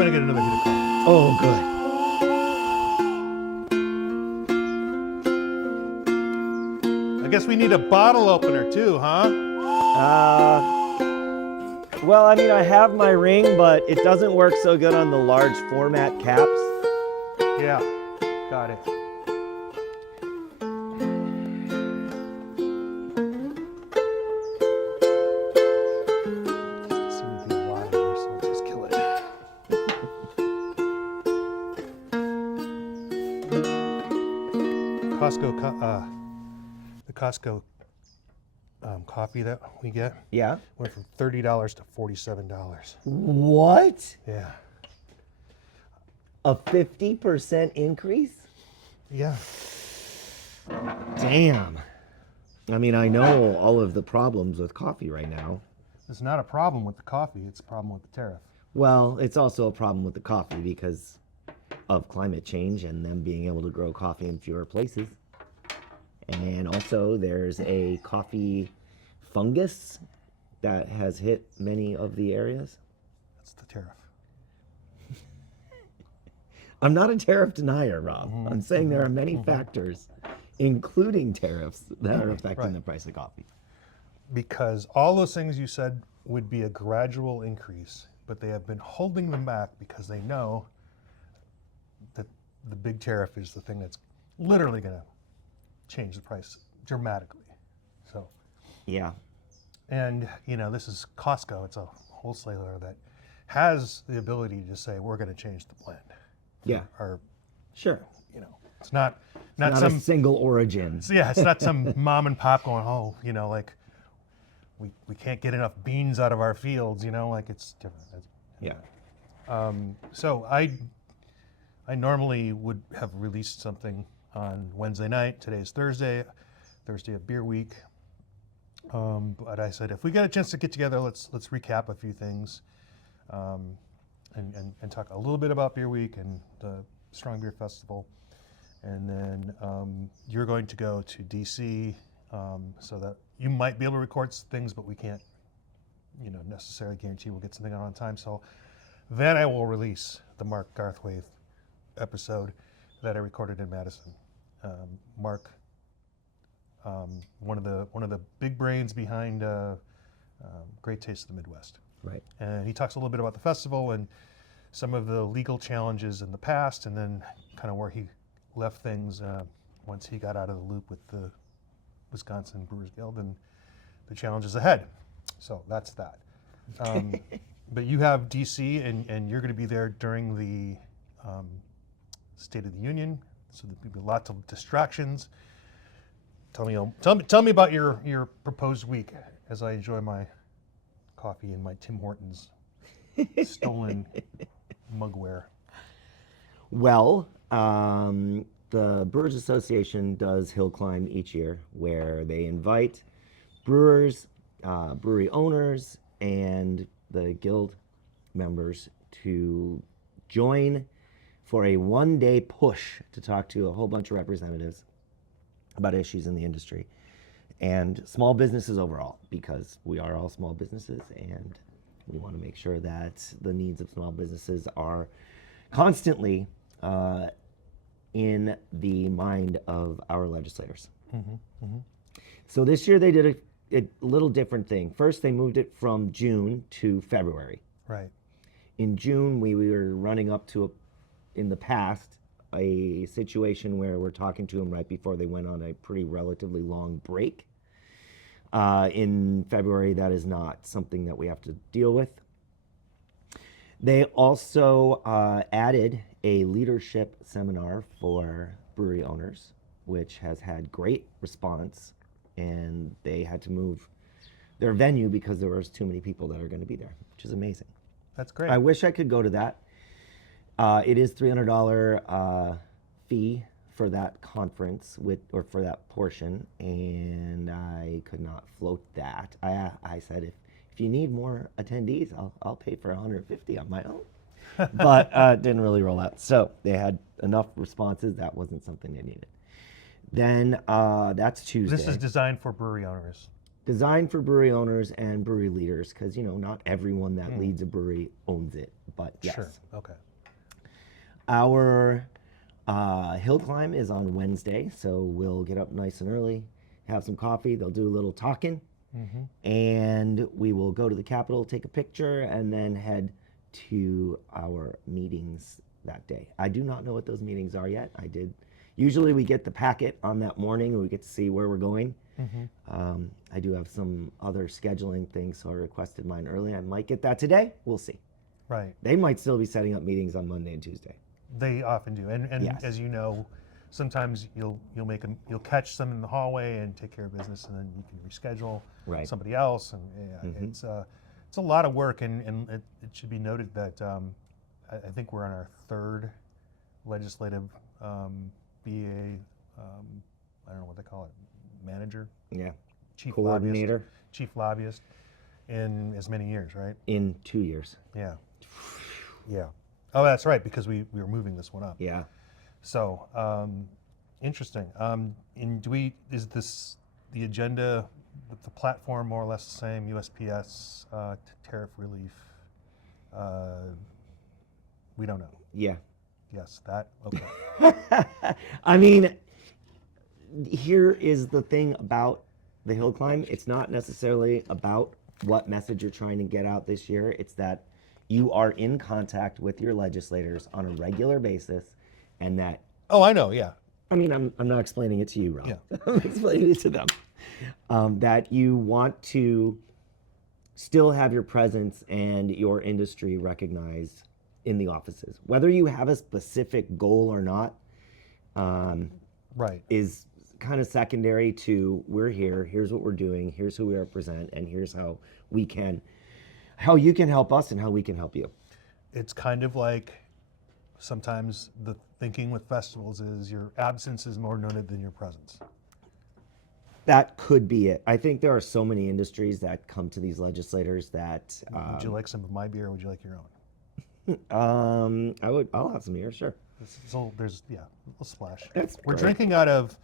gonna get another hit of coffee. Oh, good. I guess we need a bottle opener too, huh? Well, I mean, I have my ring, but it doesn't work so good on the large format caps. Yeah, got it. Seems to be a lot in here, so let's just kill it. The Costco coffee that we get Yeah. went from $30 to $47. What? Yeah. A 50% increase? Yeah. Damn. I mean, I know all of the problems with coffee right now. It's not a problem with the coffee, it's a problem with the tariff. Well, it's also a problem with the coffee because of climate change and them being able to grow coffee in fewer places. And also there's a coffee fungus that has hit many of the areas. That's the tariff. I'm not a tariff denier, Rob. I'm saying there are many factors, including tariffs, that are affecting the price of coffee. Because all those things you said would be a gradual increase, but they have been holding them back because they know that the big tariff is the thing that's literally going to change the price dramatically. So, Yeah. and you know, this is Costco. It's a wholesaler that has the ability to say, we're going to change the blend. Yeah. Or, Sure. you know, it's not Not some a single origin. yeah, it's not some mom and pop going, oh, you know, like we can't get enough beans out of our fields, you know, like it's different. Yeah. So I normally would have released something on Wednesday night. Today's Thursday of beer week. But I said, if we get a chance to get together, let's recap a few things, and talk a little bit about beer week and the Strong Beer Festival. And then you're going to go to DC, so that you might be able to record things, but we can't, you know, necessarily guarantee we'll get something out on time. So then I will release the Mark Garthwaite episode that I recorded in Madison. Mark, one of the big brains behind Great Taste of the Midwest. Right. And he talks a little bit about the festival and some of the legal challenges in the past, and then kind of where he left things once he got out of the loop with the Wisconsin Brewers Guild and the challenges ahead. So that's that. But you have DC, and you're going to be there during the State of the Union, so there'll be lots of distractions. Tell me about your proposed week as I enjoy my coffee and my Tim Hortons stolen mugware. Well, the Brewers Association does Hill Climb each year, where they invite brewers, brewery owners, and the guild members to join for a one-day push to talk to a whole bunch of representatives about issues in the industry and small businesses overall, because we are all small businesses and we want to make sure that the needs of small businesses are constantly in the mind of our legislators. So this year they did a little different thing. First, they moved it from June to February. Right. In June, we were running up to, in the past, a situation where we're talking to them right before they went on a pretty relatively long break. In February, that is not something that we have to deal with. They also added a leadership seminar for brewery owners, which has had great response, and they had to move their venue because there was too many people that are going to be there, which is amazing. That's great. I wish I could go to that. It is $300 fee for that conference or for that portion, and I could not float that. I said, if you need more attendees, I'll pay for $150 on my own. But didn't really roll out. So they had enough responses. That wasn't something they needed. Then that's Tuesday. This is designed for brewery owners. Designed for brewery owners and brewery leaders, because not everyone that leads a brewery owns it, but yes. Sure. Okay. Our hill climb is on Wednesday, so we'll get up nice and early, have some coffee. They'll do a little talking, and we will go to the Capitol, take a picture, and then head to our meetings that day. I do not know what those meetings are yet. Usually we get the packet on that morning and we get to see where we're going. I do have some other scheduling things, so I requested mine early. I might get that today. We'll see. Right. They might still be setting up meetings on Monday and Tuesday. They often do, and Yes. as you know, sometimes you'll catch some in the hallway and take care of business, and then you can reschedule Right. somebody else, and it's a lot of work, and it should be noted that I think we're on our third legislative BA. I don't know what they call it, manager, Yeah. chief Coordinator lobbyist, chief lobbyist, in as many years, right? in 2 years. Yeah. Yeah. Oh, that's right, because we were moving this one up. Yeah. So, interesting. And is this the agenda, the platform more or less the same? USPS, tariff relief. We don't know. Yeah. Yes, that. Okay. I mean, here is the thing about the hill climb. It's not necessarily about what message you're trying to get out this year. It's that you are in contact with your legislators on a regular basis, and that, Oh, I know. Yeah. I mean, I'm not explaining it to you, Rob. Yeah. I'm explaining it to them. That you want to still have your presence and your industry recognized in the offices. Whether you have a specific goal or not, Right. is kind of secondary to we're here, here's what we're doing, here's who we represent, and here's how you can help us and how we can help you. It's kind of like sometimes the thinking with festivals is your absence is more noted than your presence. That could be it. I think there are so many industries that come to these legislators that Would you like some of my beer, or would you like your own? I'll have some here, sure. So there's a little splash. That's We're great. drinking out of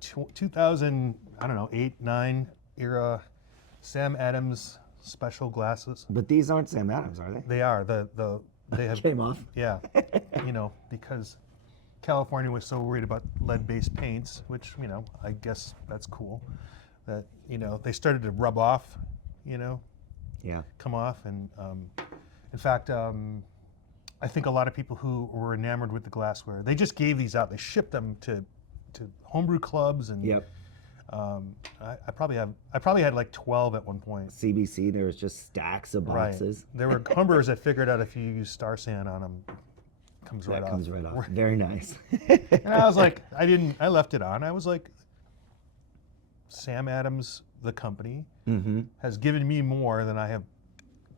2000, I don't know, 8, 9 era Sam Adams special glasses. But these aren't Sam Adams, are they? They are they have Came off. yeah, because California was so worried about lead-based paints, which I guess that's cool. That they started to rub off, Yeah. come off, and in fact, I think a lot of people who were enamored with the glassware, they just gave these out. They shipped them to homebrew clubs, and Yep. I probably had like 12 at one point. CBC, there was just stacks of boxes. Right. There were homebrewers that figured out if you use Star Sand on them, it comes right That off. comes right off. Very nice. And I was like, I left it on. I was like, Sam Adams, the company, has given me more than I have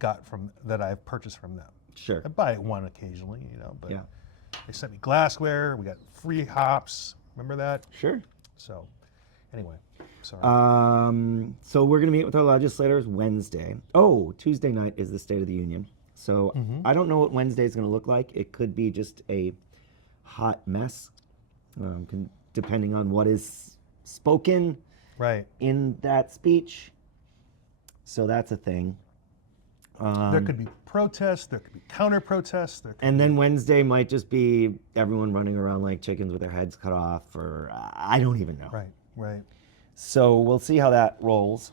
that I've purchased from them. Sure. I buy one occasionally, but Yeah. they sent me glassware. We got free hops. Remember that? Sure. So, anyway, sorry. So we're going to meet with our legislators Wednesday. Oh, Tuesday night is the State of the Union. So I don't know what Wednesday is going to look like. It could be just a hot mess, depending on what is spoken Right. in that speech. So that's a thing. There could be protests. There could be counter protests. And then Wednesday might just be everyone running around like chickens with their heads cut off, or I don't even know. Right. Right. So we'll see how that rolls.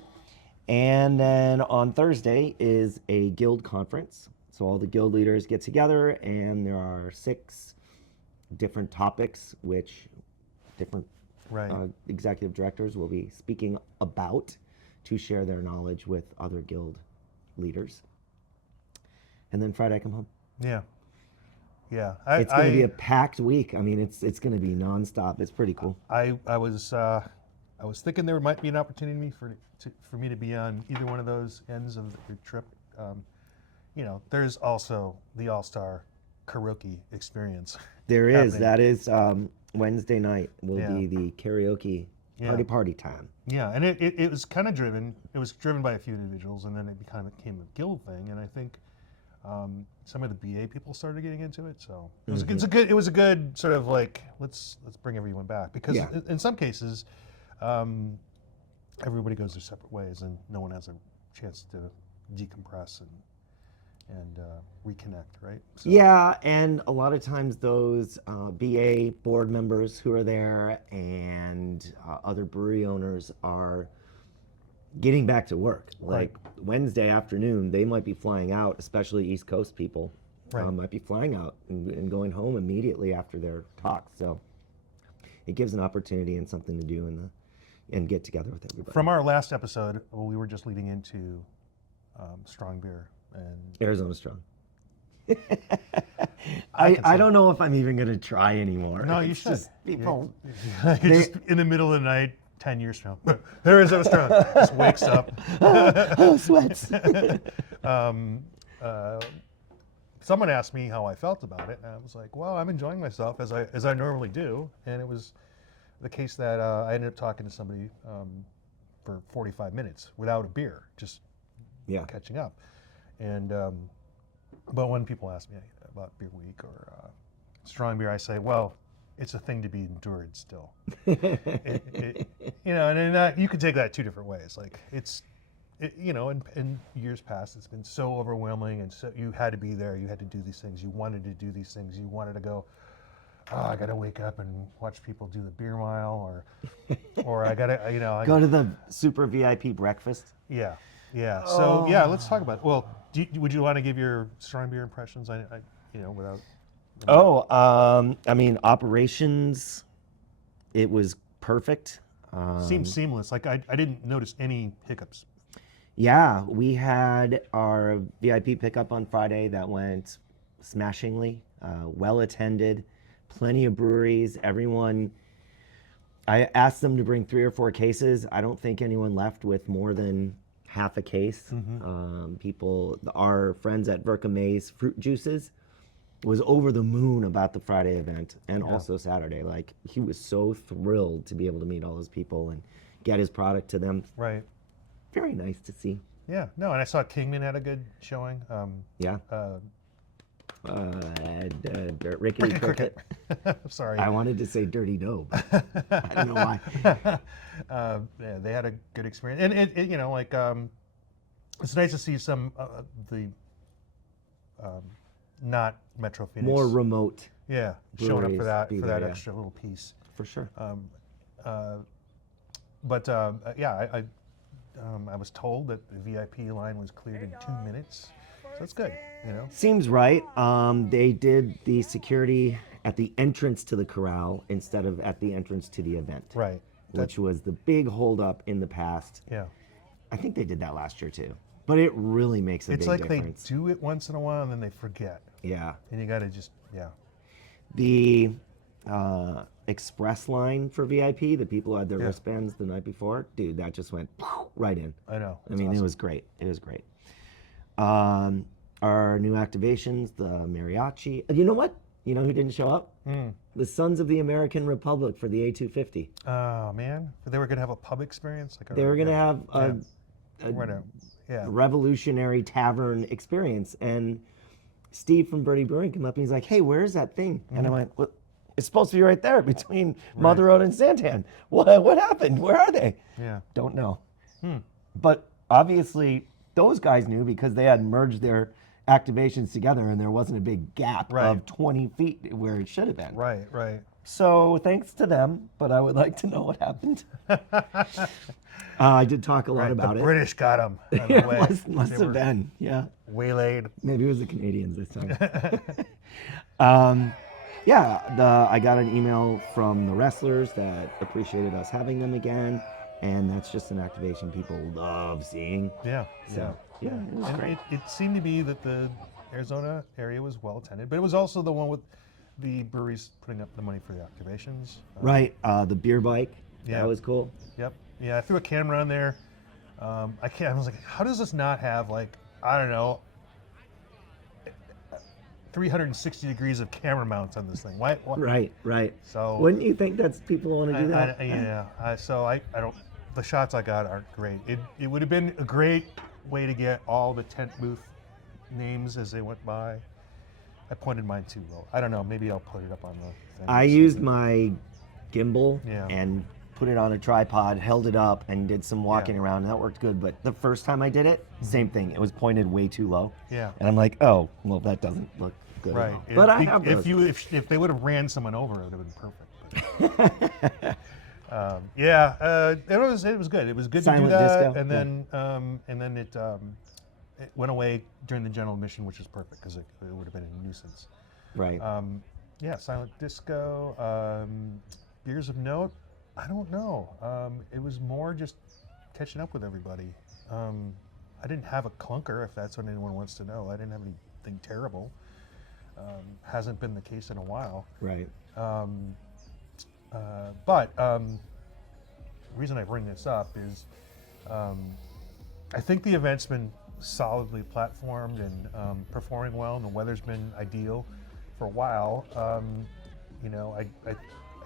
And then on Thursday is a guild conference. So all the guild leaders get together, and there are 6 different topics which different Right. executive directors will be speaking about to share their knowledge with other guild leaders. And then Friday I come home. Yeah. Yeah. It's going to be a packed week. I mean, it's going to be nonstop. It's pretty cool. I was thinking there might be an opportunity for me to be on either one of those ends of your trip. There's also the All-Star karaoke experience. There is. happening. That is Wednesday night will Yeah. be the karaoke party time. Yeah, and it was kind of driven. It was driven by a few individuals, and then it kind of became a guild thing. And I think some of the BA people started getting into it. So it was it was a good sort of like let's bring everyone back, because Yeah. in some cases everybody goes their separate ways, and no one has a chance to decompress and and reconnect, right? So, Yeah, and a lot of times those BA board members who are there and other brewery owners are getting back to work. Right. Like Wednesday afternoon, they might be flying out, especially East Coast people, Right. might be flying out and going home immediately after their talk. So it gives an opportunity and something to do and get together with everybody. From our last episode, we were just leading into strong beer and Arizona Strong. I I don't know if I'm even going to try anymore. No, you It's should. just people. You're just in the middle of the night, 10 years from now. There is Strong. Just wakes up. Oh, sweats. Someone asked me how I felt about it, and I was like, well, I'm enjoying myself as I normally do. And it was the case that I ended up talking to somebody for 45 minutes without a beer, just Yeah. catching up. And but when people ask me about Beer Week or strong beer, I say, well, it's a thing to be endured still. And you could take that two different ways. Like in years past, it's been so overwhelming, and so you had to be there. You had to do these things. You wanted to do these things. You wanted to go. Oh, I got to wake up and watch people do the beer mile, or I got to, Go to the super VIP breakfast. Yeah. So yeah, let's talk about it. Well, would you want to give your strong beer impressions? Without. I mean, operations, it was perfect. Seems seamless. Like I didn't notice any hiccups. Yeah, we had our VIP pickup on Friday that went smashingly, well attended, plenty of breweries. Everyone, I asked them to bring 3 or 4 cases. I don't think anyone left with more than half a case. Our friends at Verka May's Fruit Juices was over the moon about the Friday event and also Saturday. Like, he was so thrilled to be able to meet all those people and get his product to them. Right. Very nice to see. Yeah. No, and I saw Kingman had a good showing. Yeah. Rickety Cricket. Sorry. I wanted to say Dirty Doe, but I don't know why. Yeah, they had a good experience, and it's nice to see some the not Metro Phoenix. More remote. Yeah, showing up for that be there, yeah. extra little piece. For sure. I was told that the VIP line was cleared in 2 minutes, so that's good. Seems right. They did the security at the entrance to the corral instead of at the entrance to the event. Right. Which was the big holdup in the past. Yeah. I think they did that last year too. But it really makes a It's big like difference. they do it once in a while and then they forget. Yeah. And you got to just, The express line for VIP, the people who had their wristbands the night before, dude, that just went right in. I know. I mean, awesome. It was great. It was great. Our new activations, the mariachi. You know what? You know who didn't show up? The Sons of the American Republic for the A250. Oh, man. They were going to have a pub experience? They were going to have a revolutionary tavern experience. And Steve from Birdie Brewing came up and he's like, hey, where's that thing? And I went, well, it's supposed to be right there between Mother Road and Santan. What happened? Where are they? Yeah. Don't know. But obviously, those guys knew because they had merged their activations together and there wasn't a big gap of 20 feet where it should have been. Right. So thanks to them, but I would like to know what happened. I did talk a lot about the it. British got them. Way. must have been, yeah. Waylaid. Maybe it was the Canadians this time. I got an email from the wrestlers that appreciated us having them again, and that's just an activation people love seeing. Yeah. Yeah, it was great. It seemed to be that the Arizona area was well attended, but it was also the one with the breweries putting up the money for the activations. The beer bike. Yeah. That was cool. Yep. Yeah, I threw a camera on there. I was like, how does this not have, like, I don't know, 360 degrees of camera mounts on this thing? Why? Right. So wouldn't you think that's people want to do that? I don't. The shots I got aren't great. It would have been a great way to get all the tent booth names as they went by. I pointed mine too low. I don't know. Maybe I'll put it up on the thing. I used my gimbal and put it on a tripod, held it up, and did some walking around, and that worked good. But the first time I did it, same thing. It was pointed way too low. Yeah. And I'm like, oh, well, that doesn't look good. Right. But I have those. If they would have ran someone over, it would have been perfect. But, it was good. It was good Silent to do that, disco, and then it went away during the general admission, which is perfect because it would have been a nuisance. Right. Silent disco. Beers of note, I don't know. It was more just catching up with everybody. I didn't have a clunker, if that's what anyone wants to know. I didn't have anything terrible. Hasn't been the case in a while. Right. But the reason I bring this up is I think the event's been solidly platformed and performing well, and the weather's been ideal for a while. I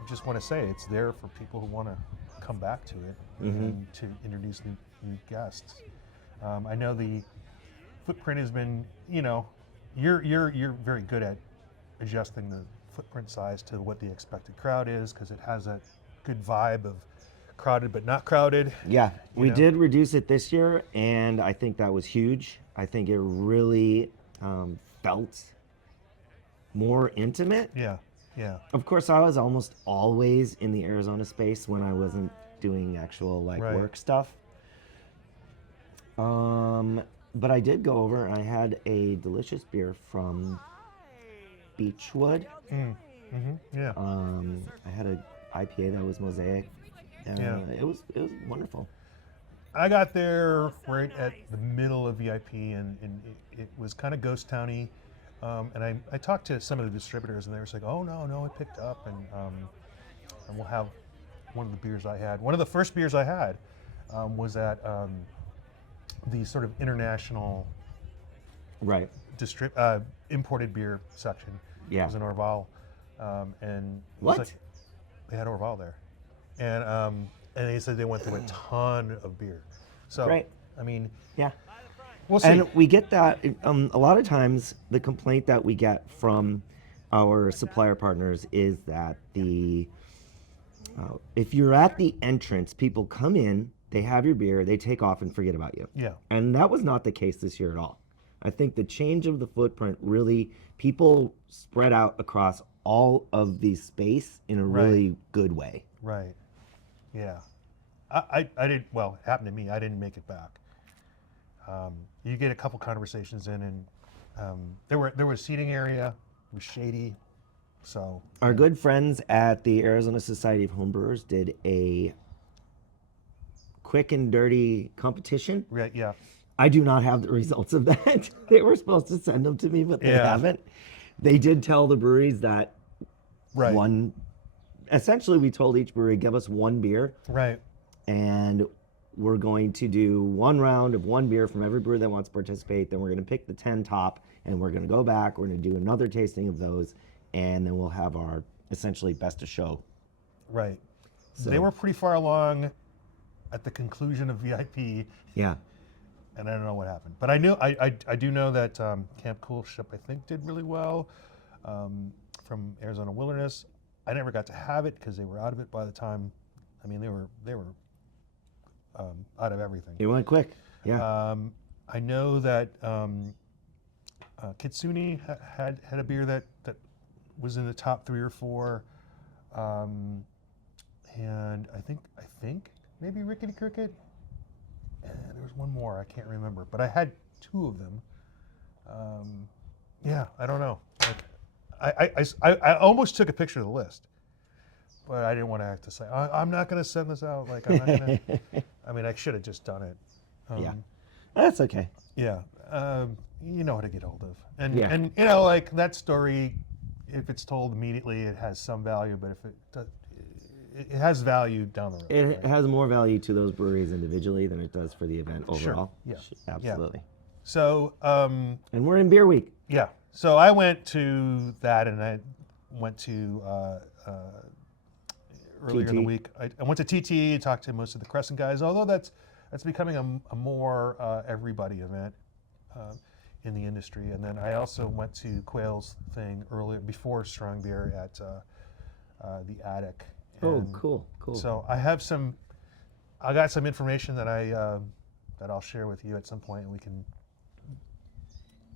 just want to say it's there for people who want to come back to it and to introduce new guests. I know the footprint has been, you're very good at adjusting the footprint size to what the expected crowd is, because it has a good vibe of crowded but not crowded. Yeah, we did reduce it this year, and I think that was huge. I think it really felt more intimate. Yeah. Of course, I was almost always in the Arizona space when I wasn't doing actual work stuff. But I did go over and I had a delicious beer from Beechwood. Yeah. I had an IPA that was Mosaic. It was wonderful. I got there right at the middle of VIP, and it was kind of ghost towny. And I talked to some of the distributors, and they were like, "Oh no, it picked up, and we'll have one of the beers I had. One of the first beers I had was at the sort of international imported beer section. Yeah. It was in Orval, and What? They had Orval there, and they said they went through a ton of beer. So Great. I mean, Yeah. we'll see. And we get that a lot of times. The complaint that we get from our supplier partners is that if you're at the entrance, people come in, they have your beer, they take off and forget about you. Yeah. And that was not the case this year at all. I think the change of the footprint really, people spread out across all of the space in a really good way. Right. Yeah. I did, well, it happened to me. I didn't make it back. You get a couple conversations in, and there was seating area. It was shady. So Our good friends at the Arizona Society of Homebrewers did a quick and dirty competition. right, yeah. I do not have the results of that. They were supposed to send them to me, but they haven't. They did tell the breweries that Right. essentially we told each brewery, give us one beer, Right. and we're going to do one round of one beer from every brewer that wants to participate. Then we're going to pick the 10 top, and we're going to go back. We're going to do another tasting of those, and then we'll have our essentially best of show. Right. So- They were pretty far along at the conclusion of VIP, Yeah. and I don't know what happened. But I do know that Camp Coolship, I think, did really well from Arizona Wilderness. I never got to have it because they were out of it by the time. I mean, they were out of everything. It went quick. Yeah. I know that Kitsune had a beer that was in the top 3 or 4, and I think maybe Rickety Cricket. There was one more, I can't remember, but I had 2 of them. I don't know. I almost took a picture of the list, but I didn't want to have to say I'm not going to send this out. Like I'm not going to. I mean, I should have just done it. Yeah. That's okay. Yeah. You know how to get hold of, and Yeah. and like that story, if it's told immediately, it has some value, but if it does, it has value down the road. It right? has more value to those breweries individually than it does for the event Sure. overall. Yeah. Absolutely. So. And we're in beer week. Yeah. So I went to that, and I went to earlier in the TT. week. I went to TT, talked to most of the Crescent guys. Although that's becoming a more everybody event in the industry. And then I also went to Quail's thing earlier before Strong Beer at the Attic, Oh, And cool, cool. So I got some information that that I'll share with you at some point, and we can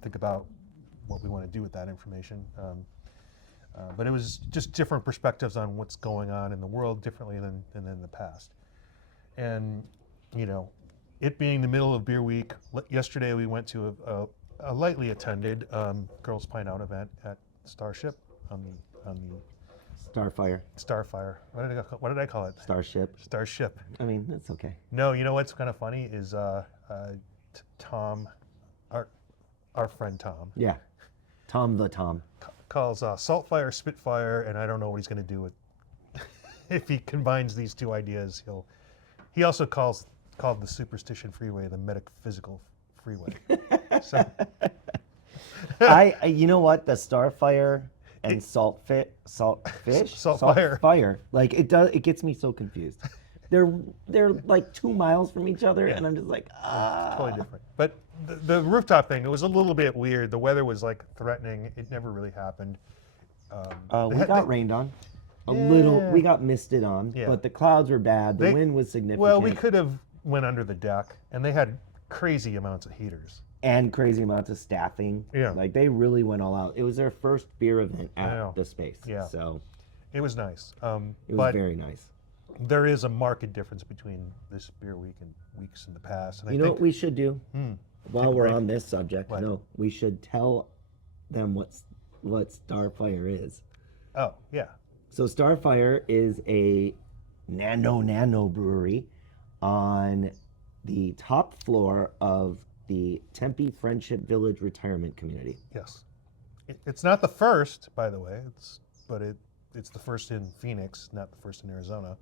think about what we want to do with that information. But it was just different perspectives on what's going on in the world differently than in the past. And, you know, it being the middle of Beer Week, yesterday we went to a lightly attended Girls Pint Out event at Starship on the Starfire. Starfire. What did I call it? Starship. Starship. I mean, that's okay. No, you know what's kind of funny is Tom, our friend Tom, Yeah. Tom the Tom. calls Saltfire Spitfire, and I don't know what he's going to do with if he combines these two ideas. He also called the Superstition Freeway the Metaphysical Freeway. So You know what? The Starfire and Saltfire. Saltfire. Like it gets me so confused. They're like 2 miles from each other, and I'm just like, totally different. But the rooftop thing, it was a little bit weird. The weather was like threatening. It never really happened. We got rained on. A little. We got misted on, Yeah. but the clouds were bad. The wind was significant. Well, we could have went under the deck, and they had crazy amounts of heaters. And crazy amounts of staffing. Yeah. Like they really went all out. It was their first beer event I know. at the space. Yeah. So It was nice. it was But very nice. there is a marked difference between this beer week and weeks in the past. And You know what we should do? While Take a we're break. on this subject, What? no, we should tell them what Starfire is. Oh, yeah. So Starfire is a nano brewery on the top floor of the Tempe Friendship Village Retirement Community. Yes. It's not the first, by the way. It's the first in Phoenix, not the first in Arizona.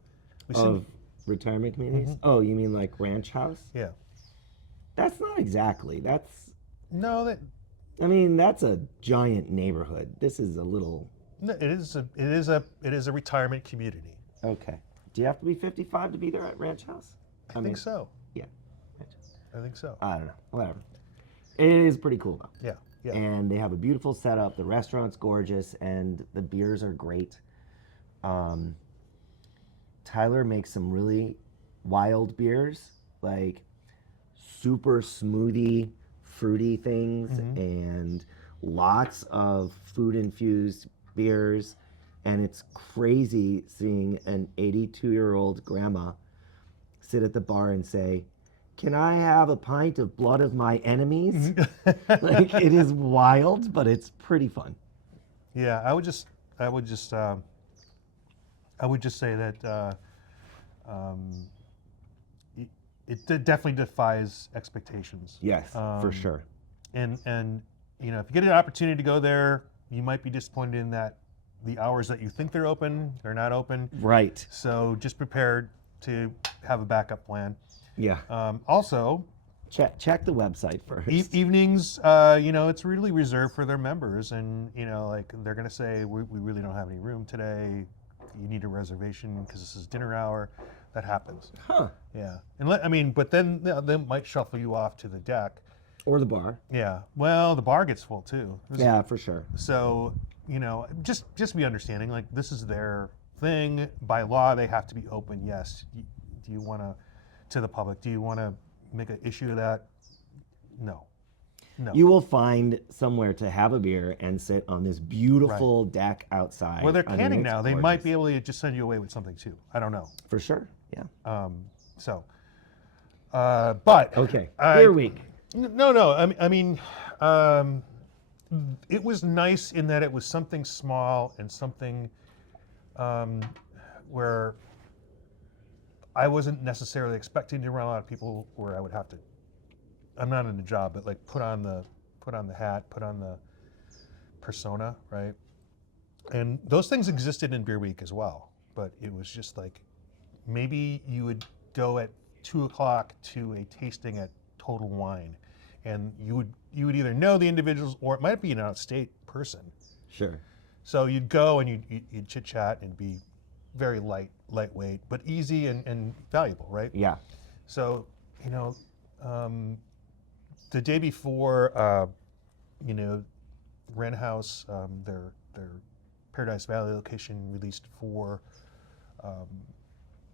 We seem- Of retirement communities? Oh, you mean like ranch house? yeah. That's not exactly. That's, No, I mean, that's a giant neighborhood. This is a little. no, it is a retirement community. Okay. Do you have to be 55 to be there at ranch house? I think so. Yeah. Ranch house. I think so. I don't know. Whatever. It is pretty cool though. Yeah. Yeah. And they have a beautiful setup. The restaurant's gorgeous, and the beers are great. Tyler makes some really wild beers, like super smoothie, fruity things, and lots of food-infused beers. And it's crazy seeing an 82-year-old grandma sit at the bar and say, "Can I have a pint of blood of my enemies?" Like, it is wild, but it's pretty fun. Yeah, I would just say that it definitely defies expectations. Yes, for sure. And you know, if you get an opportunity to go there, you might be disappointed in that the hours that you think they're open, they're not open. Right. So just prepared to have a backup plan. Yeah. Also, Check the website first. evenings, you know, it's really reserved for their members, and you know, like they're gonna say, we really don't have any room today. You need a reservation because this is dinner hour. That happens. Huh. Yeah, and but then they might shuffle you off to the deck. Or the bar. Yeah. Well, the bar gets full too. Yeah, for sure. So you know, just be understanding. Like this is their thing by law. They have to be open. Yes. Do you want to the public? Do you want to make an issue of that? No. You will find somewhere to have a beer and sit on this beautiful deck outside. Well, they're I mean, canning it's now. They gorgeous. might be able to just send you away with something too. I don't know. For sure. Yeah. But Okay. Beer week. No. I mean, it was nice in that it was something small and something where I wasn't necessarily expecting to run a lot of people. Where I would have to. I'm not in the job, but like put on the hat, put on the persona, right? And those things existed in Beer Week as well, but it was just like maybe you would go at 2:00 to a tasting at Total Wine, and you would either know the individuals or it might be an out-of-state person. Sure. So you'd go and you'd chit chat and be very lightweight, but easy and valuable, right? Yeah. So you know. The day before, you know, Wren House, their Paradise Valley location released 4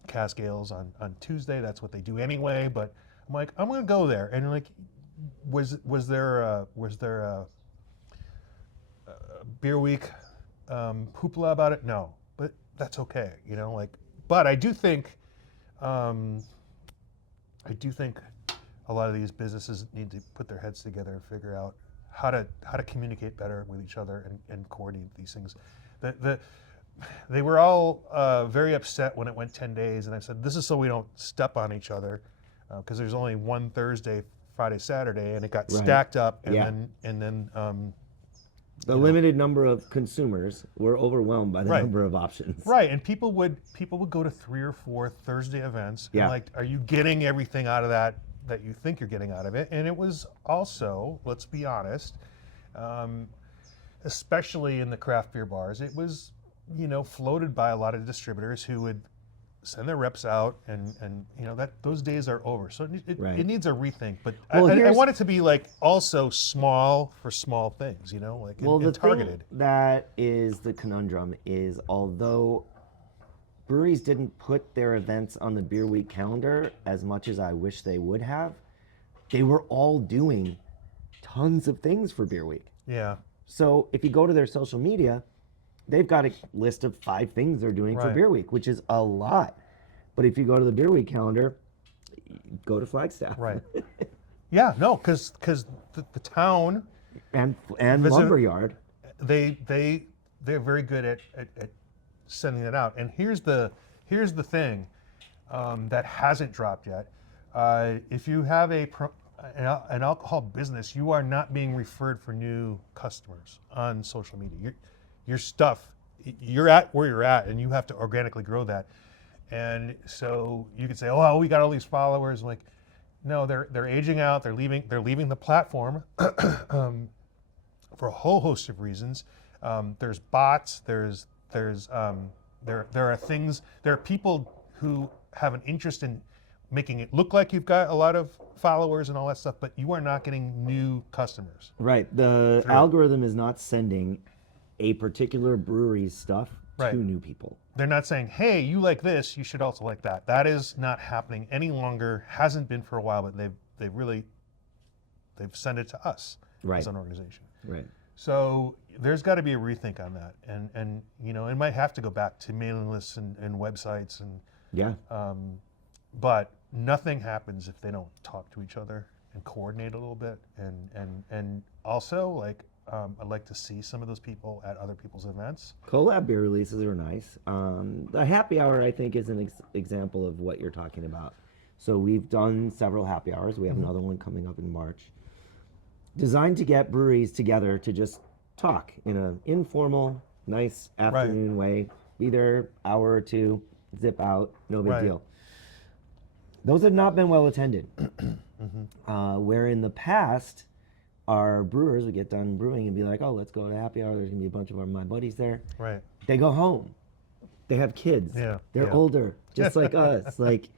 cask ales on Tuesday. That's what they do anyway. But I'm like, I'm gonna go there. And like, was there a beer week hoopla about it? No, but that's okay. Like, but I do think a lot of these businesses need to put their heads together and figure out how to communicate better with each other and coordinate these things. They were all very upset when it went 10 days, and I said, this is so we don't step on each other, because there's only one Thursday, Friday, Saturday, and it got stacked up, and then the limited number of consumers were overwhelmed by the number of options. Right, and people would go to 3 or 4 Thursday events, and like, are you getting everything out of that you think you're getting out of it? And it was also, let's be honest, especially in the craft beer bars, it was, floated by a lot of distributors who would send their reps out, and that those days are over. So it needs a rethink. But I want it to be like also small for small things, like and targeted. Thing that is the conundrum is, although breweries didn't put their events on the Beer Week calendar as much as I wish they would have, they were all doing tons of things for Beer Week. Yeah. So if you go to their social media, they've got a list of 5 things they're doing for Beer Week, which is a lot. But if you go to the Beer Week calendar, go to Flagstaff. Right. Yeah, no, because the town and Lumberyard, they're very good at sending it out. And here's the thing that hasn't dropped yet. If you have an alcohol business, you are not being referred for new customers on social media. Your stuff, you're at where you're at, and you have to organically grow that. And so you could say, oh, well, we got all these followers. Like, no, they're aging out. They're leaving the platform for a whole host of reasons. There's bots. There are things. There are people who have an interest in making it look like you've got a lot of followers and all that stuff, but you are not getting new customers. Right. The algorithm is not sending a particular brewery's stuff to new people. They're not saying, hey, you like this, you should also like that. That is not happening any longer. Hasn't been for a while, but they've sent it to us as an organization. Right. So there's got to be a rethink on that, and it might have to go back to mailing lists and websites and but nothing happens if they don't talk to each other and coordinate a little bit, and also like I'd like to see some of those people at other people's events. Collab beer releases are nice. The happy hour, I think, is an example of what you're talking about. So we've done several happy hours. We have another one coming up in March, designed to get breweries together to just talk in an informal, nice afternoon way. Be there hour or two, zip out, no big deal. Those have not been well attended. Where in the past, our brewers would get done brewing and be like, oh, let's go to happy hour. There's going to be a bunch of my buddies there. Right. They go home. They have kids. Yeah. They're older, just like us. Like,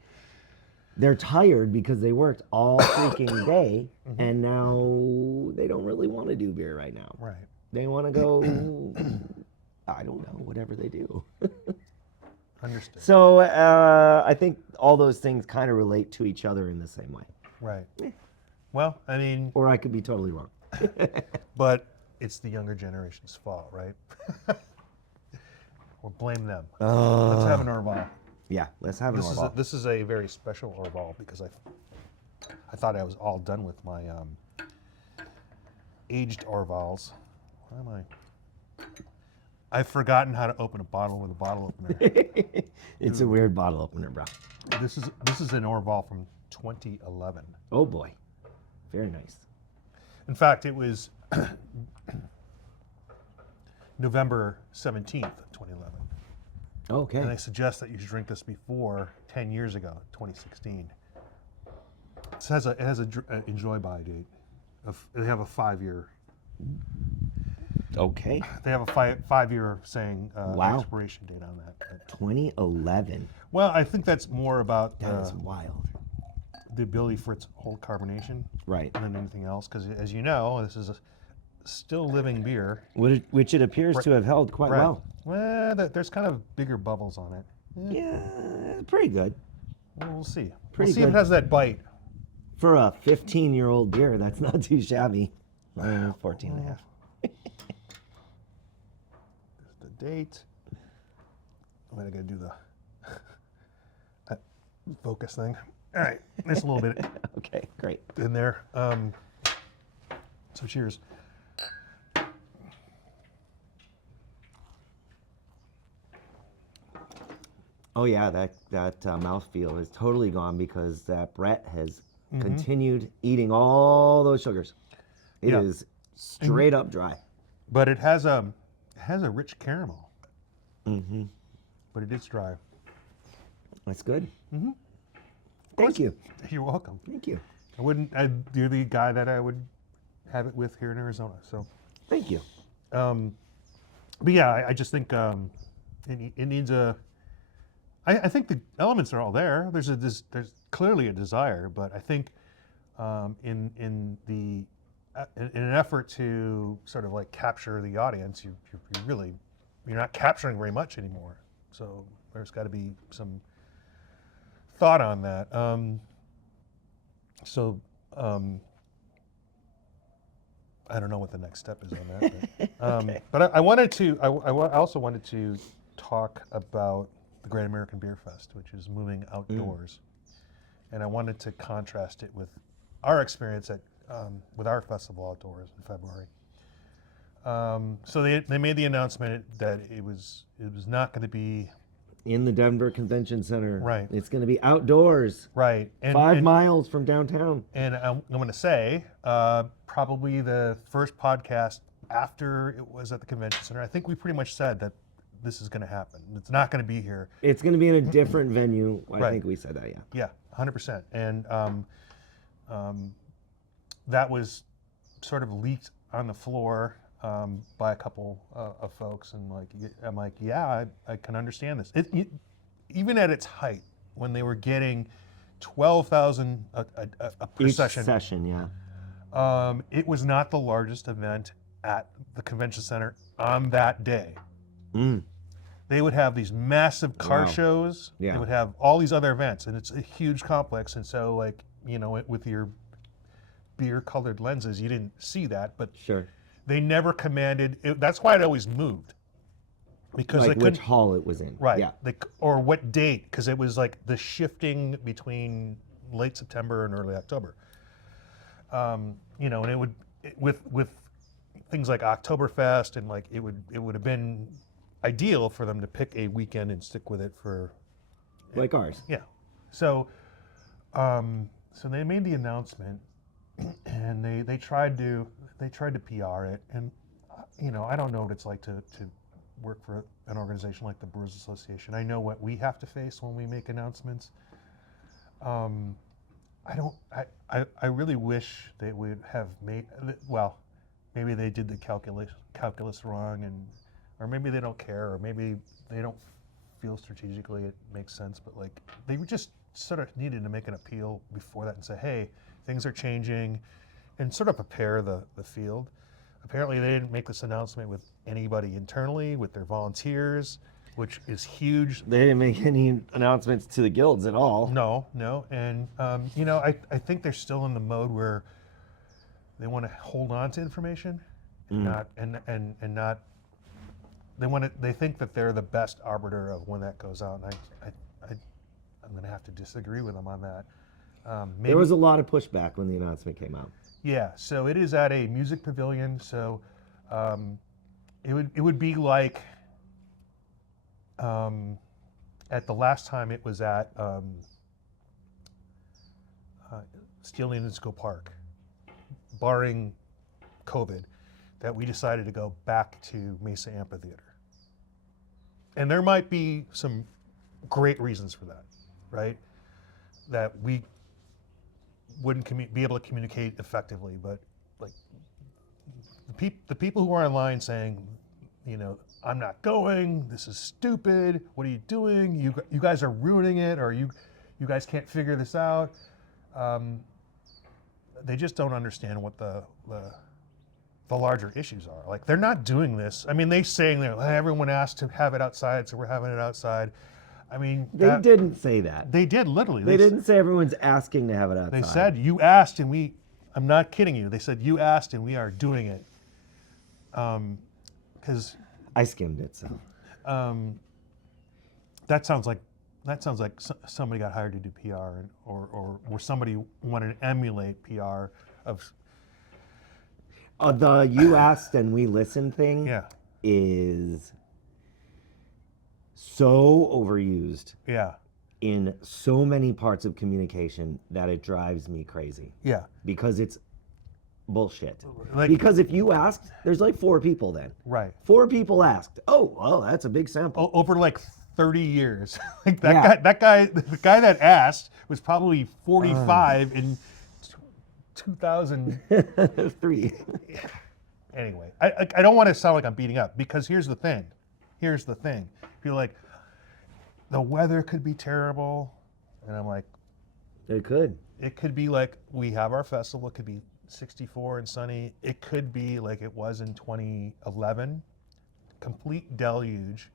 they're tired because they worked all freaking day, and now they don't really want to do beer right now. Right. They want to go, I don't know, whatever they do. Understood. So I think all those things kind of relate to each other in the same way. Right. Well, I mean... Or I could be totally wrong. But it's the younger generation's fault, right? Or blame them. Let's have an Orval. Yeah, let's have an Orval. This is a very special Orval because I thought I was all done with my aged Orvals. Why am I... I've forgotten how to open a bottle with a bottle opener. It's a weird bottle opener, bro. This is an Orval from 2011. Oh boy. Very nice. In fact, it was November 17th, 2011. Okay. And they suggest that you should drink this before 10 years ago, 2016. It has a enjoy by date. They have a 5-year. Okay. They have a five-year saying expiration date on that. 2011. Well, I think that's more about That is wild. the ability for its whole carbonation, Right. than anything else. Because as you know, this is a still living beer. Which it appears to have held quite well. Well, there's kind of bigger bubbles on it. Yeah, pretty good. Well, we'll see. Pretty We'll see if good. it has that bite. For a 15-year-old beer, that's not too shabby. 14 and a half. There's the date. I'm gonna do the focus thing. All right, there's a little bit Okay, great. in there. So cheers. Oh yeah, that mouthfeel is totally gone because that Brett has continued eating all those sugars. It Yeah. is straight up dry. But it has a rich caramel. But it is dry. That's good. Thank you. You're welcome. Thank you. You're the guy that I would have it with here in Arizona. So, Thank you. but yeah, I just think it needs a. I think the elements are all there. There's clearly a desire, but I think in an effort to sort of like capture the audience, you're not capturing very much anymore. So there's got to be some thought on that. I don't know what the next step is on that. But I wanted to. I also wanted to talk about the Great American Beer Fest, which is moving outdoors, and I wanted to contrast it with our experience with our festival outdoors in February. So they made the announcement that it was not going to be In the Denver Convention Center. Right. It's going to be outdoors. right, and 5 miles from downtown. And I'm going to say, probably the first podcast after it was at the convention center, I think we pretty much said that this is going to happen. It's not going to be here. It's going to be in a different venue. I Right. think we said that, yeah. Yeah, 100%. And that was sort of leaked on the floor by a couple of folks, and I'm like, yeah, I can understand this. Even at its height, when they were getting 12,000 a per Each session. session, yeah. It was not the largest event at the convention center on that day. They would have these massive car Wow. shows. Yeah. They would have all these other events, and it's a huge complex. And so, with your beer-colored lenses, you didn't see that, but Sure. they never commanded. That's why it always moved, because Like they couldn't. which hall it was in. Right. Yeah. Or what date, because it was like the shifting between late September and early October. And it would with things like Oktoberfest, and it would have been ideal for them to pick a weekend and stick with it for. Like ours. Yeah. So they made the announcement, and they tried to PR it, and I don't know what it's like to work for an organization like the Brewers Association. I know what we have to face when we make announcements. I really wish they would have made, well, maybe they did the calculus wrong, or maybe they don't care, or maybe they don't feel strategically it makes sense, but they just sort of needed to make an appeal before that and say, hey, things are changing, and sort of prepare the field. Apparently they didn't make this announcement with anybody internally, with their volunteers, which is huge. They didn't make any announcements to the guilds at all. No, and I think they're still in the mode where they want to hold on to information, and not. They think that they're the best arbiter of when that goes out, and I'm going to have to disagree with them on that. There was a lot of pushback when the announcement came out. Yeah, so it is at a music pavilion. So it would be like at the last time it was at Steel Indigo Park, barring COVID, that we decided to go back to Mesa Amphitheater. And there might be some great reasons for that, right? That we wouldn't be able to communicate effectively, but the people who are online saying, I'm not going, this is stupid, what are you doing, you guys are ruining it, or you guys can't figure this out, they just don't understand what the larger issues are. They're not doing this. I mean, they're saying everyone asked to have it outside, so we're having it outside. I mean, They didn't say that. They did literally. They didn't say everyone's asking to have it outside. They said you asked, and I'm not kidding you. They said you asked, and we are doing it. Because I skimmed it, so. that sounds like somebody got hired to do PR, or somebody wanted to emulate PR of. The you asked and we listened thing Yeah. is so overused Yeah. in so many parts of communication that it drives me crazy. Yeah. Because it's bullshit. Like- because if you asked, there's like 4 people then. Right. 4 people asked. Oh, well, that's a big sample. Over like 30 years. Like Yeah. the guy that asked was probably 45 in 2000. 3. Anyway, I don't want to sound like I'm beating up, because here's the thing. You're like, the weather could be terrible, and I'm like, It could. it could be like we have our festival. It could be 64 and sunny. It could be like it was in 2011, complete deluge,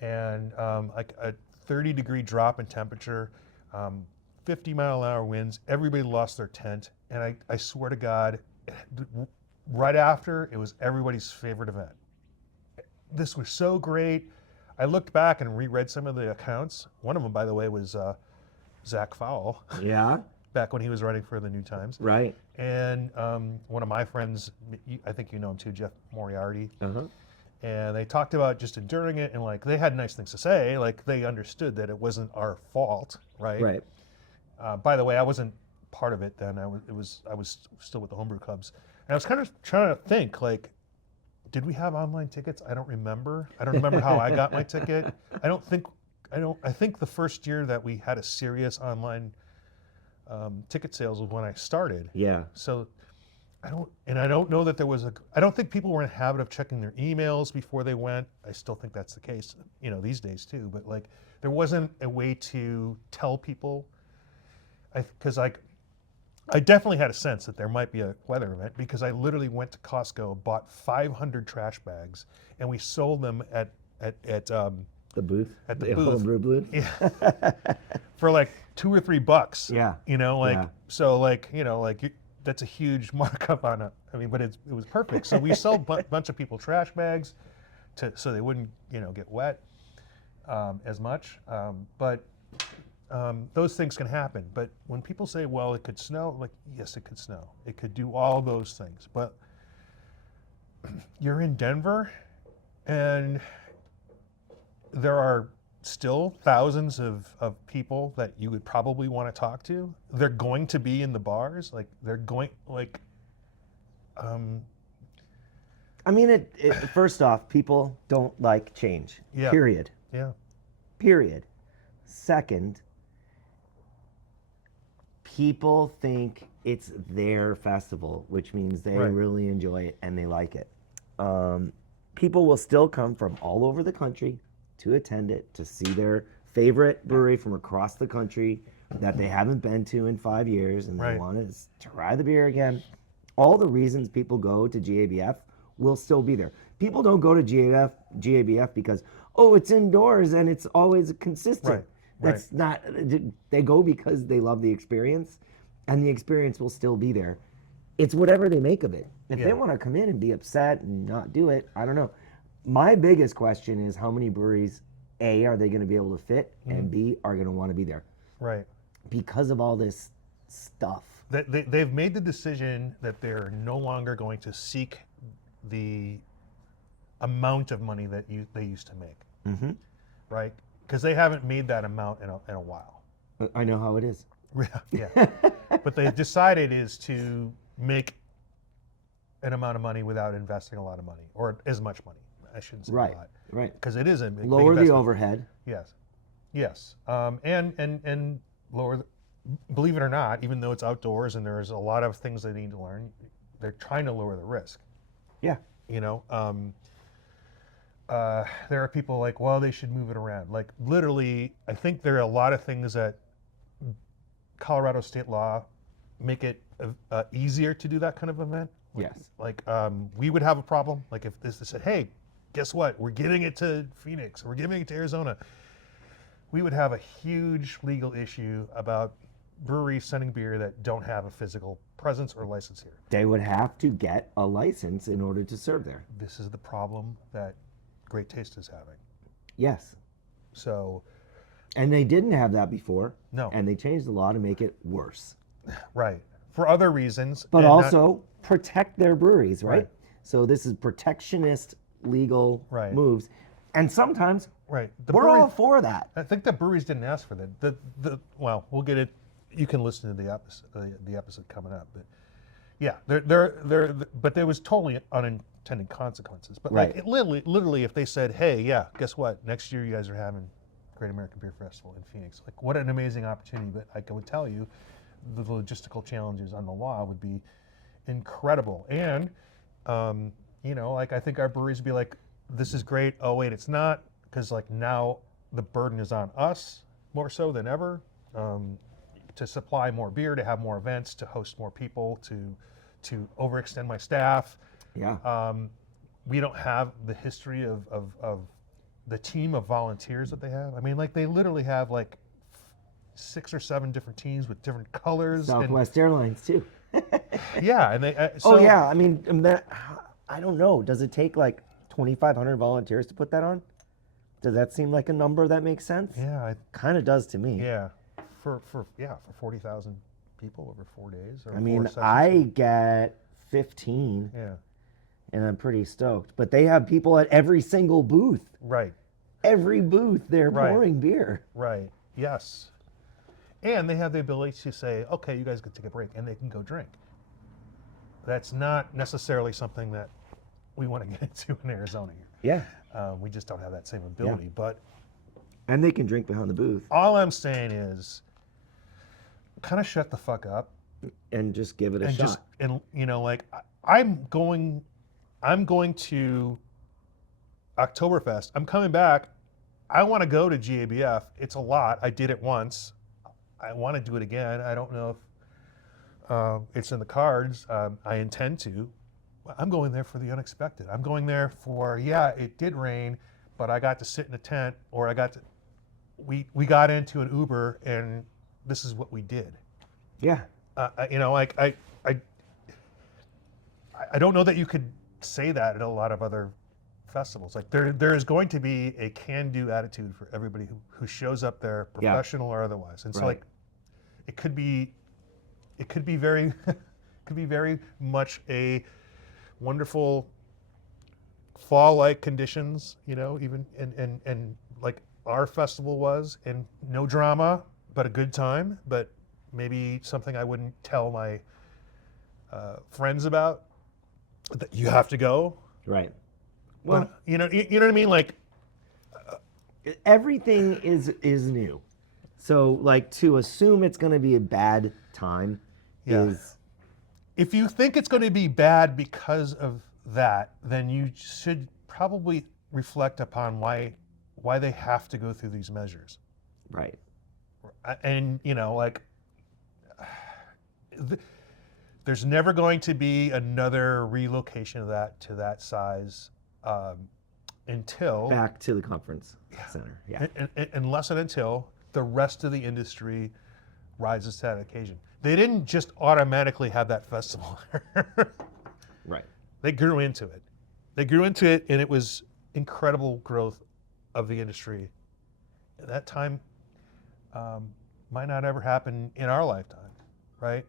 and like a 30-degree drop in temperature, 50-mile-an-hour winds. Everybody lost their tent, and I swear to God, right after, it was everybody's favorite event. This was so great. I looked back and reread some of the accounts. One of them, by the way, was Zach Fowle, Yeah, back when he was writing for the New Times. right. And one of my friends, I think you know him too, Jeff Moriarty. Uh-huh. And they talked about just enduring it, and like they had nice things to say. Like they understood that it wasn't our fault, right? Right. By the way, I wasn't part of it then. I was still with the homebrew clubs, and I was kind of trying to think, like, did we have online tickets? I don't remember. I don't remember how I got my ticket. I think the first year that we had a serious online ticket sales was when I started. Yeah. So I don't know that there was I don't think people were in a habit of checking their emails before they went. I still think that's the case, these days too. But like, there wasn't a way to tell people. Because I definitely had a sense that there might be a weather event, because I literally went to Costco, bought 500 trash bags, and we sold them at The booth. At the booth. homebrew booth. yeah, for like $2 or $3. Yeah. Like Yeah. so, like that's a huge markup on it. I mean, but it was perfect. So we sold a bunch of people trash bags, so they wouldn't get wet as much. But those things can happen. But when people say, well, it could snow, like, yes, it could snow. It could do all those things. But you're in Denver, and there are still thousands of people that you would probably want to talk to. They're going to be in the bars. Like, they're going, like, I mean, first off, people don't like change. Yeah. Period. yeah. Period. Second, people think it's their festival, which means they Right. really enjoy it and they like it. People will still come from all over the country to attend it, to see their favorite brewery from across the country that they haven't been to in 5 years, and they Right. want to try the beer again. All the reasons people go to GABF will still be there. People don't go to GABF because, oh, it's indoors and it's always consistent. Right. That's not, they go because they love the experience, and the experience will still be there. It's whatever they make of it. If they Yeah. want to come in and be upset and not do it, I don't know. My biggest question is, how many breweries, A, are they going to be able to fit, and B, are going to want to be there? Right. Because of all this stuff. They've made the decision that they're no longer going to seek the amount of money that they used to make. Mm-hmm. Right? Because they haven't made that amount in a while. I know how it is. Yeah. But they decided is to make an amount of money without investing a lot of money, or as much money. I shouldn't say Right, a lot. right. Because it is a big Lower the investment. overhead. Yes. And lower, believe it or not, even though it's outdoors and there's a lot of things they need to learn, they're trying to lower the risk. Yeah. There are people like, well, they should move it around. Like, literally, I think there are a lot of things that Colorado state law make it easier to do that kind of event. Yes. Like, we would have a problem. Like, if this said, hey, guess what? We're giving it to Phoenix. We're giving it to Arizona. we would have a huge legal issue about breweries sending beer that don't have a physical presence or license here. They would have to get a license in order to serve there. This is the problem that Great Taste is having. Yes. So, And they didn't have that before. No. And they changed the law to make it worse. right. For other reasons. But and also protect their breweries, right? Right. So this is protectionist legal Right. moves. And sometimes right. we're all for that. I think the breweries didn't ask for that. Well, we'll get it. You can listen to the episode coming up, but yeah, but there was totally unintended consequences. But Right. like it literally, if they said, "Hey, yeah, guess what? Next year you guys are having Great American Beer Festival in Phoenix." Like, what an amazing opportunity! But like I would tell you, the logistical challenges on the law would be incredible. And like I think our breweries would be like, "This is great. Oh wait, it's not," because like now the burden is on us more so than ever. To supply more beer, to have more events, to host more people, to overextend my staff. Yeah. We don't have the history of the team of volunteers that they have. I mean, like they literally have like 6 or 7 different teams with different colors. Southwest Airlines too. Yeah, and they. Oh yeah, I mean, I don't know. Does it take like 2,500 volunteers to put that on? Does that seem like a number that makes sense? Yeah, Kind of does to me. yeah, for 40,000 people over 4 days. Or I mean, 4 sessions. I get 15, Yeah, and I'm pretty stoked. But they have people at every single booth. right, Every booth, they're Right. pouring beer. right, yes. And they have the ability to say, okay, you guys can take a break, and they can go drink. That's not necessarily something that we want to get into in Arizona here. Yeah. We just don't have that same ability. But And they can drink behind the booth all I'm saying is, kind of shut the fuck up and just give it a and shot. like I'm going to Oktoberfest. I'm coming back. I want to go to GABF. It's a lot. I did it once. I want to do it again. I don't know if it's in the cards. I intend to. I'm going there for the unexpected. I'm going there for, it did rain, but I got to sit in a tent, or we got into an Uber, and this is what we did. Yeah. I don't know that you could say that at a lot of other festivals. Like there is going to be a can-do attitude for everybody who shows up there, professional or otherwise. And so Right. like it could be very could be very much a wonderful fall-like conditions, even and like our festival was, and no drama, but a good time, but maybe something I wouldn't tell my friends about. That you have to go. Right. Well, But, you know what I mean? Like, everything is new. So like to assume it's going to be a bad time Yeah. is if you think it's going to be bad because of that, then you should probably reflect upon why they have to go through these measures. right. And there's never going to be another relocation of that to that size until Back to the conference center. Yeah. unless and until the rest of the industry rises to that occasion. They didn't just automatically have that festival. Right. They grew into it. And it was incredible growth of the industry. At that time might not ever happen in our lifetime, right?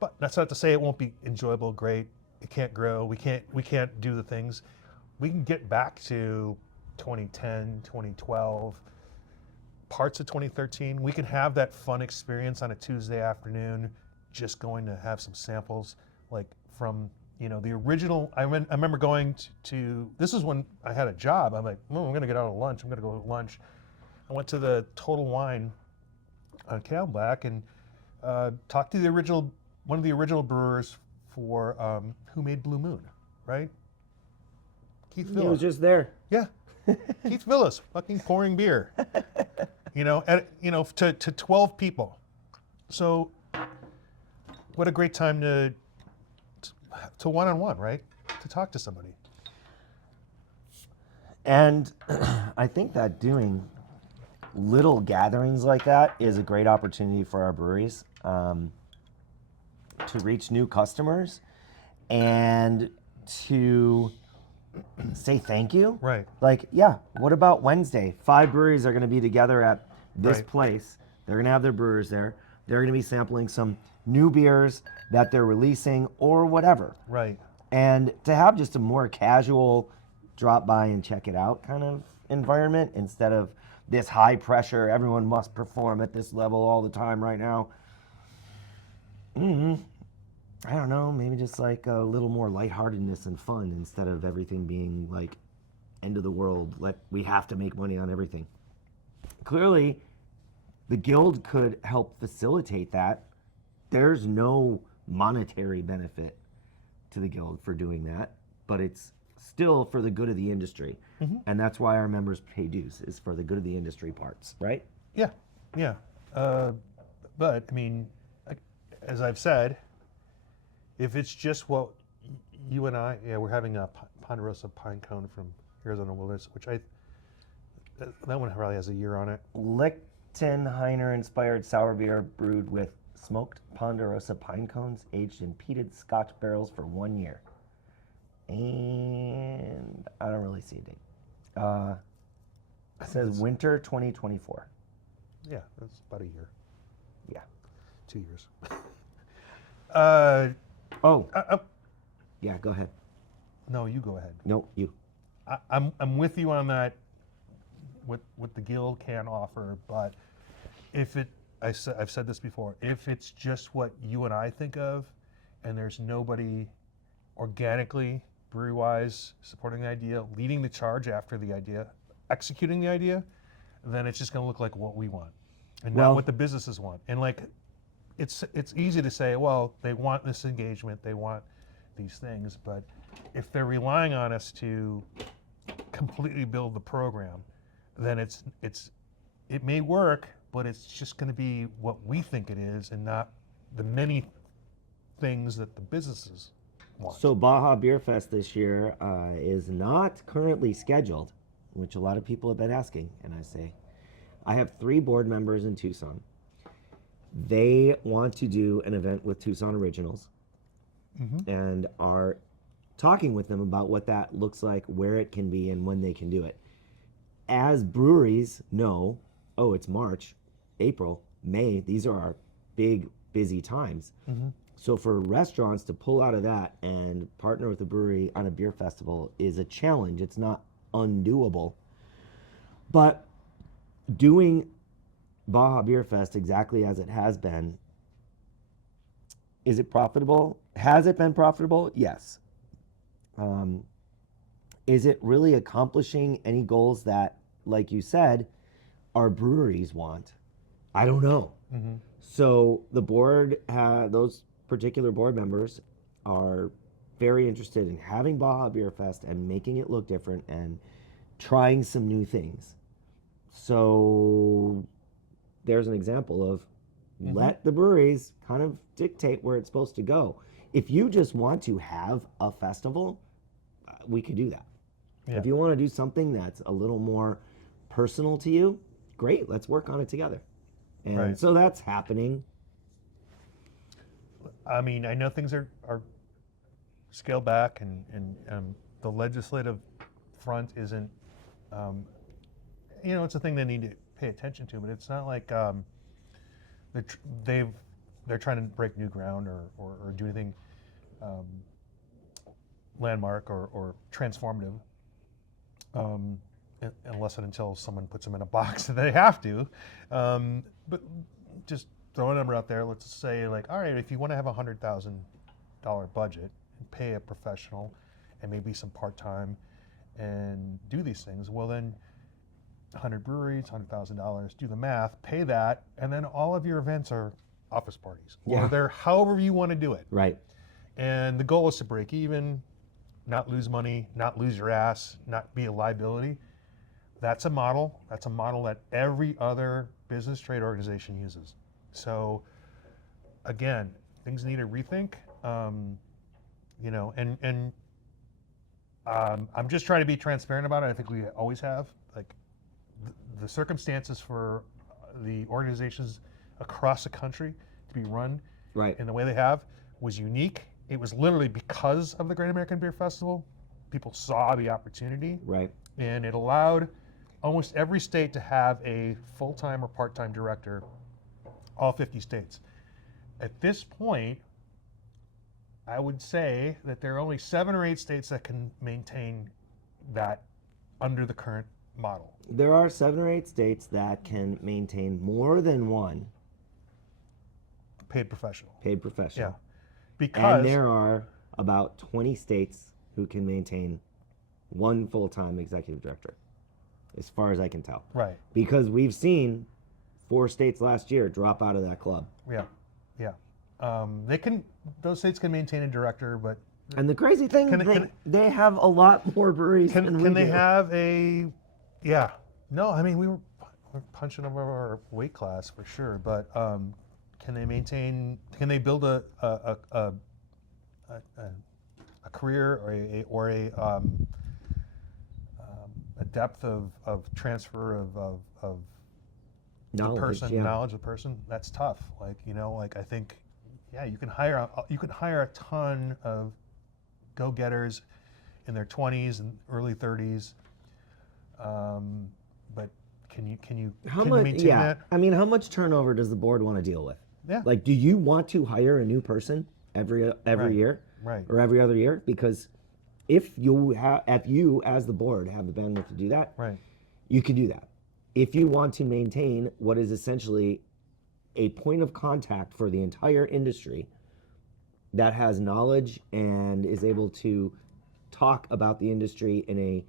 But that's not to say it won't be enjoyable, great. It can't grow. We can't do the things. We can get back to 2010, 2012, parts of 2013. We can have that fun experience on a Tuesday afternoon, just going to have some samples, like from the original. I remember going to this is when I had a job. I'm like, I'm going to get out of lunch. I'm going to go to lunch. I went to the Total Wine on Camelback and talked to one of the original brewers for who made Blue Moon, right? Keith He Villas. was just there. Yeah, Keith Villas, fucking pouring beer. To 12 people. So, what a great time to one-on-one, right? To talk to somebody. And I think that doing little gatherings like that is a great opportunity for our breweries to reach new customers and to say thank you. Right. Like, yeah, what about Wednesday? 5 breweries are going to be together at this Right. place. They're going to have their brewers there. They're going to be sampling some new beers that they're releasing or whatever. Right. And to have just a more casual drop by and check it out kind of environment instead of this high pressure, everyone must perform at this level all the time right now. I don't know, maybe just like a little more lightheartedness and fun instead of everything being like end of the world. We have to make money on everything. Clearly, the guild could help facilitate that. There's no monetary benefit to the guild for doing that, but it's still for the good of the industry. And that's why our members pay dues, is for the good of the industry parts, right? Yeah. Yeah. But I mean, as I've said, if it's just what you and I, we're having a Ponderosa Pine Cone from Arizona Wilderness, which that one probably has a year on it. Lichtenheiner inspired sour beer brewed with smoked Ponderosa pine cones aged in peated Scotch barrels for 1 year. And I don't really see a date. It says winter 2024. Yeah, that's about a year. Yeah. 2 years. Yeah, go ahead. No, you go ahead. No, you. I'm with you on that. What the guild can offer, but if I've said this before, if it's just what you and I think of, and there's nobody organically, brewery-wise, supporting the idea, leading the charge after the idea, executing the idea, then it's just going to look like what we want, and not what the businesses want. And like, it's easy to say, well, they want this engagement, they want these things, but if they're relying on us to completely build the program, then it may work, but it's just going to be what we think it is, and not the many things that the businesses want. So Baja Beer Fest this year is not currently scheduled, which a lot of people have been asking, and I say, I have 3 board members in Tucson. They want to do an event with Tucson Originals, and are talking with them about what that looks like, where it can be, and when they can do it. As breweries know, oh, it's March, April, May, these are our big, busy times. So for restaurants to pull out of that and partner with a brewery on a beer festival is a challenge. It's not undoable. But doing Baja Beer Fest exactly as it has been, is it profitable? Has it been profitable? Yes. Is it really accomplishing any goals that, like you said, our breweries want? I don't know. So the board, those particular board members are very interested in having Baja Beer Fest and making it look different and trying some new things. So there's an example of let the breweries kind of dictate where it's supposed to go. If you just want to have a festival, we could do that. Yeah. If you want to do something that's a little more personal to you, great, let's work on it together. And so that's happening. I mean, I know things are scaled back, and the legislative front isn't, it's a thing they need to pay attention to, but it's not like they're trying to break new ground or do anything landmark or transformative, unless and until someone puts them in a box that they have to. But just throw a number out there. Let's say, like, all right, if you want to have $100,000 budget and pay a professional and maybe some part-time and do these things, well then 100 breweries, $100,000, do the math, pay that, and then all of your events are office parties, or they're however you want to do it. Right. And the goal is to break even, not lose money, not lose your ass, not be a liability. That's a model. That's a model that every other business trade organization uses. So again, things need a rethink. I'm just trying to be transparent about it. I think we always have. Like the circumstances for the organizations across the country to be run Right. in the way they have was unique. It was literally because of the Great American Beer Festival. People saw the opportunity, Right. and it allowed almost every state to have a full-time or part-time director, all 50 states. At this point, I would say that there are only 7 or 8 states that can maintain that under the current model. There are 7 or 8 states that can maintain more than one Paid professional. paid professional. Yeah. Because And there are about 20 states who can maintain one full-time executive director, as far as I can tell. right. Because we've seen 4 states last year drop out of that club. Yeah. Yeah. Those states can maintain a director, but And the crazy thing, they have a lot more breweries than we can they do. have a? Yeah. No, I mean we're punching over our weight class for sure, but can they maintain? Can they build a career or a depth of transfer of the Knowledge, person, yeah. knowledge of the person? That's tough. Like like I think, yeah, you can hire a ton of go-getters in their 20s and early 30s, but can you How can much? you maintain Yeah. that? I mean, how much turnover does the board want to deal with? Yeah. Like, do you want to hire a new person every Right. year, Right. or every other year? Because if you as the board have the bandwidth to do that, Right. you can do that. If you want to maintain what is essentially a point of contact for the entire industry that has knowledge and is able to talk about the industry in a,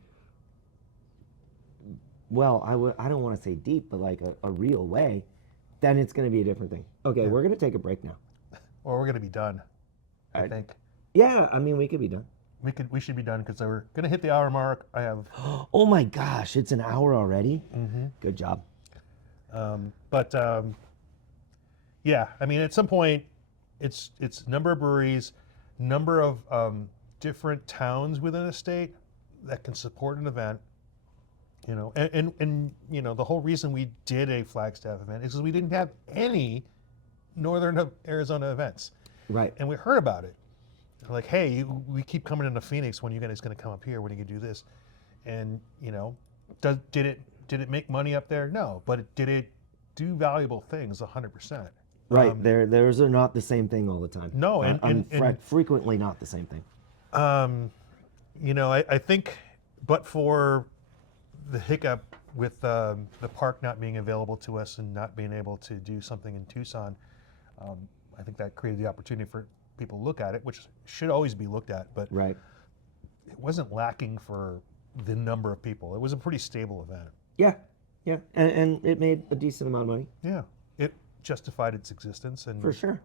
well, I don't want to say deep, but like a real way, then it's going to be a different thing. Okay, we're going to take a break now. Or we're gonna be done. I think Yeah, I mean, we could be done. we should be done because we're gonna hit the hour mark. I have, Oh my gosh, it's an hour already? Mm-hmm. Good job. but yeah. I mean, at some point, it's number of breweries, number of different towns within a state that can support an event. And the whole reason we did a Flagstaff event is because we didn't have any Northern Arizona events. Right. And we heard about it. Like, hey, we keep coming into Phoenix. When are you guys going to come up here? When are you going to do this? And did it make money up there? No, but did it do valuable things? 100%. Right. Theirs are not the same thing all the time. No, and frequently not the same thing. I think, but for the hiccup with the park not being available to us and not being able to do something in Tucson, I think that created the opportunity for people to look at it, which should always be looked at, but Right. it wasn't lacking for the number of people. It was a pretty stable event. Yeah. Yeah. And it made a decent amount of money. Yeah, it justified its existence, and For sure.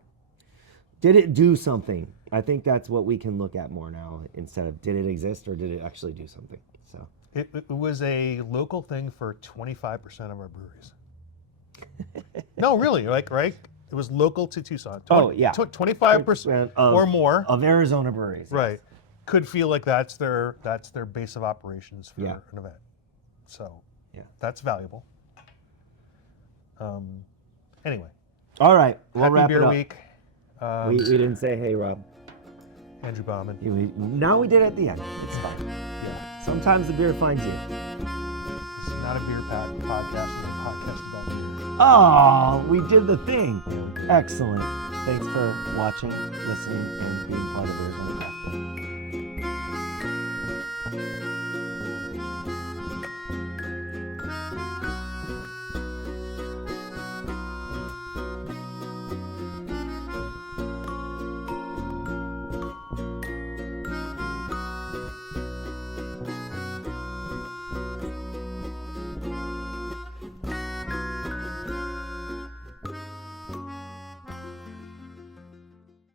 Did it do something? I think that's what we can look at more now instead of did it exist or did it actually do something? So it was a local thing for 25% of our breweries. No, really, right? It was local to Tucson. Oh, yeah. 25% or more of Arizona breweries. right, could feel like that's their base of operations for Yeah. an event. So Yeah. that's valuable. Anyway, All right. We'll happy wrap beer it up. week. We didn't say hey, Rob. Andrew Bauman. Now we did at the end. It's fine. Yeah, Sometimes the beer finds you. this is not a beer podcast. It's a podcast about beer. Oh, we did the thing. Excellent. Thanks for watching, listening, and being part of Arizona Craft Beer.